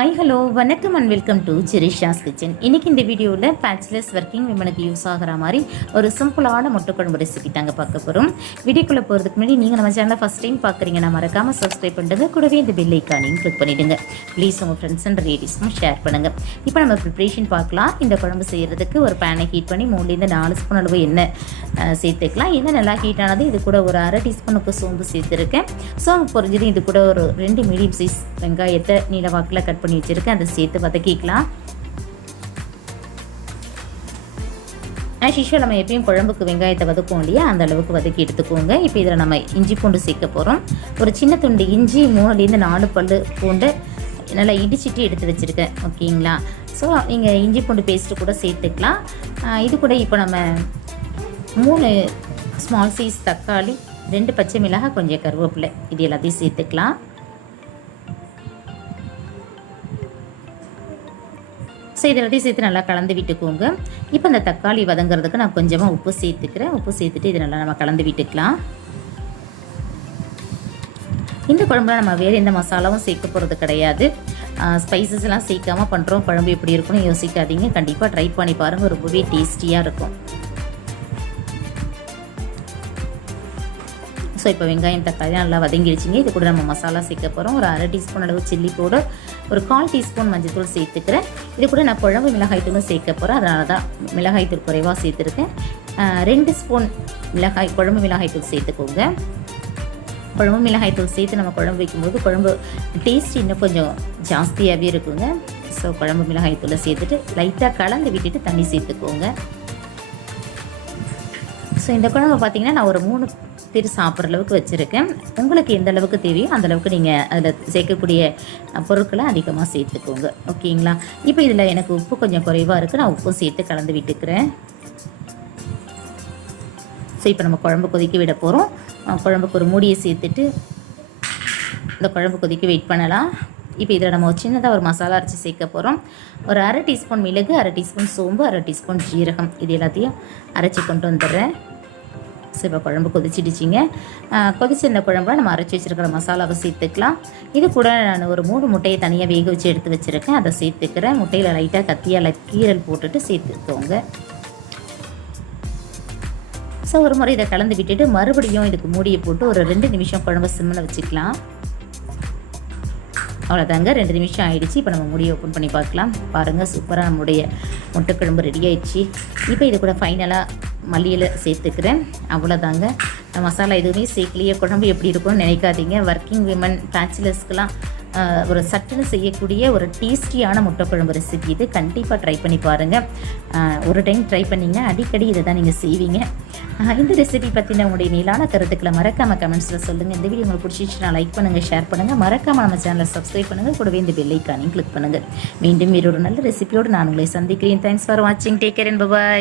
Hi hello வணக்கம் and welcome to ஜெரிஷாஸ் kitchen. இன்றைக்கி இந்த வீடியோவில் பேச்சுலர்ஸ் ஒர்க்கிங் விமனுக்கு யூஸ் ஆகிற மாதிரி ஒரு சிம்பிளான முட்டைக்குழம்பு ரெசிபி தாங்க பார்க்க போகிறோம். வீடியோக்குள்ளே போகிறதுக்கு முன்னாடி நீங்கள் நம்ம சேனலை ஃபஸ்ட் டைம் பார்க்குறீங்கன்னா மறக்காமல் சப்ஸ்கிரைப் பண்ணிடுங்க. கூடவே இந்த பெல் ஐக்கானையும் கிளிக் பண்ணிவிடுங்க. ப்ளீஸ் உங்கள் ஃப்ரெண்ட்ஸ் அண்ட் ரிலேட்டிவ்ஸும் ஷேர் பண்ணுங்கள். இப்போ நம்ம ப்ரிப்ரேஷன் பார்க்கலாம். இந்த குழம்பு செய்கிறதுக்கு ஒரு பேனை ஹீட் பண்ணி 3-4 ஸ்பூன் அளவு எண்ணெய் சேர்த்துக்கலாம். எண்ணெய் நல்லா ஹீட் ஆனது இது கூட ஒரு அரை டீஸ்பூனுக்கு சோம்பு சேர்த்துருக்கேன். சோம்பு பொரிஞ்சது இது கூட ஒரு 2 மீடியம் சைஸ் வெங்காயத்தை நீல வாக்கில் கட் பண்ணி வச்சுருக்கேன். அதை சேர்த்து வதக்கிக்கலாம். ஆஸ் யூஷுவல் நம்ம எப்பயும் குழம்புக்கு வெங்காயத்தை வதக்குவோம் இல்லையா, அந்த அளவுக்கு வதக்கி எடுத்துக்கோங்க. இப்போ இதில் நம்ம இஞ்சி பூண்டு சேர்க்க போகிறோம். ஒரு சின்ன துண்டு இஞ்சி, 3-4 பல் பூண்டு நல்லா இடிச்சிட்டு எடுத்து வச்சுருக்கேன். ஓகேங்களா? ஸோ நீங்கள் இஞ்சி பூண்டு பேஸ்ட்டு கூட சேர்த்துக்கலாம். இது கூட இப்போ நம்ம 3 ஸ்மால் சைஸ் தக்காளி, 2 பச்சை மிளகாய், கொஞ்சம் கருவேப்பிலை, இது எல்லாத்தையும் சேர்த்துக்கலாம். ஸோ இது எல்லாத்தையும் சேர்த்து நல்லா கலந்து விட்டுக்கோங்க. இப்போ இந்த தக்காளி வதங்கிறதுக்கு நான் கொஞ்சமாக உப்பு சேர்த்துக்கிறேன். உப்பு சேர்த்துட்டு இது நல்லா நம்ம கலந்து விட்டுக்கலாம். இந்த குழம்புல நம்ம வேறு எந்த மசாலாவும் சேர்க்க போகிறது கிடையாது. ஸ்பைசஸ் எல்லாம் சேர்க்காமல் பண்ணுறோம். குழம்பு எப்படி இருக்குன்னு யோசிக்காதீங்க. கண்டிப்பாக ட்ரை பண்ணி பாருங்கள். ரொம்பவே டேஸ்டியாக இருக்கும். ஸோ இப்போ வெங்காயம் தக்காளி நல்லா வதங்கிடுச்சிங்க. இது கூட நம்ம மசாலா சேர்க்க போகிறோம். ஒரு அரை டீஸ்பூன் அளவு சில்லி பவுடர், ஒரு 1/4 டீஸ்பூன் மஞ்சள்தூள் சேர்த்துக்கிறேன். இது கூட நான் குழம்பு மிளகாய்த்தூளும் சேர்க்க போகிறேன். அதனால தான் மிளகாய்த்தூள் குறைவாக சேர்த்துருக்கேன். 2 ஸ்பூன் குழம்பு மிளகாய்த்தூள் சேர்த்துக்கோங்க. குழம்பு மிளகாய்த்தூள் சேர்த்து நம்ம குழம்பு வைக்கும்போது குழம்பு டேஸ்ட் இன்னும் கொஞ்சம் ஜாஸ்தியாகவே இருக்குங்க. ஸோ குழம்பு மிளகாய்த்தூளை சேர்த்துட்டு லைட்டாக கலந்து விட்டுட்டு தண்ணி சேர்த்துக்கோங்க. ஸோ இந்த குழம்பு பார்த்திங்கன்னா நான் ஒரு 3 பேர் சாப்பிட்ற அளவுக்கு வச்சுருக்கேன். உங்களுக்கு எந்த அளவுக்கு தேவையோ அந்தளவுக்கு நீங்கள் அதில் சேர்க்கக்கூடிய பொருட்களை அதிகமாக சேர்த்துக்கோங்க. ஓகேங்களா? இப்போ இதில் எனக்கு உப்பு கொஞ்சம் குறைவாக இருக்குது. நான் உப்பும் சேர்த்து கலந்து விட்டுக்கிறேன். ஸோ இப்போ நம்ம குழம்பு கொதிக்க விட போகிறோம். குழம்புக்கு ஒரு மூடியை சேர்த்துட்டு இந்த குழம்பு கொதிக்க வெயிட் பண்ணலாம். இப்போ இதில் நம்ம சின்னதாக ஒரு மசாலா அரைச்சி சேர்க்க போகிறோம். ஒரு அரை டீஸ்பூன் மிளகு, அரை டீஸ்பூன் சோம்பு, அரை டீஸ்பூன் ஜீரகம், இது எல்லாத்தையும் அரைச்சி கொண்டு வந்துடுறேன். ஸோ இப்போ குழம்பு கொதிச்சிடுச்சிங்க. கொதிச்சு இந்த குழம்புல நம்ம அரைச்சி வச்சுருக்கிற மசாலாவை சேர்த்துக்கலாம். இது கூட நான் ஒரு 3 முட்டையை தனியாக வேக வச்சு எடுத்து வச்சுருக்கேன். அதை சேர்த்துக்கிறேன். முட்டையில் லைட்டாக கத்தியால் கீரல் போட்டுட்டு சேர்த்துக்கோங்க. ஸோ ஒரு முறை இதை கலந்து விட்டுட்டு மறுபடியும் இதுக்கு மூடியை போட்டு ஒரு 2 நிமிஷம் குழம்பு சிம்மில் வச்சுக்கலாம். அவ்வளோதாங்க, 2 நிமிஷம் ஆகிடுச்சு. இப்போ நம்ம முடியை ஓப்பன் பண்ணி பார்க்கலாம். பாருங்கள், சூப்பராக நம்முடைய முட்டைக்குழம்பு ரெடி ஆகிடுச்சு. இப்போ இது கூட ஃபைனலாக மல்லியில் சேர்த்துக்கிறேன். அவ்வளோதாங்க. மசாலா எதுவுமே சேர்க்கலையே, குழம்பு எப்படி இருக்கும்னு நினைக்காதீங்க. ஒர்க்கிங் விமன் பேச்சுலர்ஸ்க்கெலாம் ஒரு சட்டுன்னு செய்யக்கூடிய ஒரு டேஸ்டியான முட்டைக்குழம்பு ரெசிபி இது. கண்டிப்பாக ட்ரை பண்ணி பாருங்கள். ஒரு டைம் ட்ரை பண்ணிங்கன்னா அடிக்கடி இதை தான் நீங்கள் செய்வீங்க. இந்த ரெசிபி பற்றின உங்களுடைய நீளான கருத்துக்களை மறக்காமல் கமெண்ட்ஸில் சொல்லுங்கள். இந்த வீடியோ உங்களுக்கு பிடிச்சிச்சுன்னா லைக் பண்ணுங்கள், ஷேர் பண்ணுங்கள். மறக்காமல் நம்ம சேனலை சப்ஸ்கிரைப் பண்ணுங்கள். கூடவே இந்த பெல் ஐக்கானையும் கிளிக் பண்ணுங்கள். மீண்டும் வேறொரு நல்ல ரெசிபியோடு நான் உங்களை சந்திக்கிறேன். தேங்க்ஸ் ஃபார் வாட்சிங். Take care and by.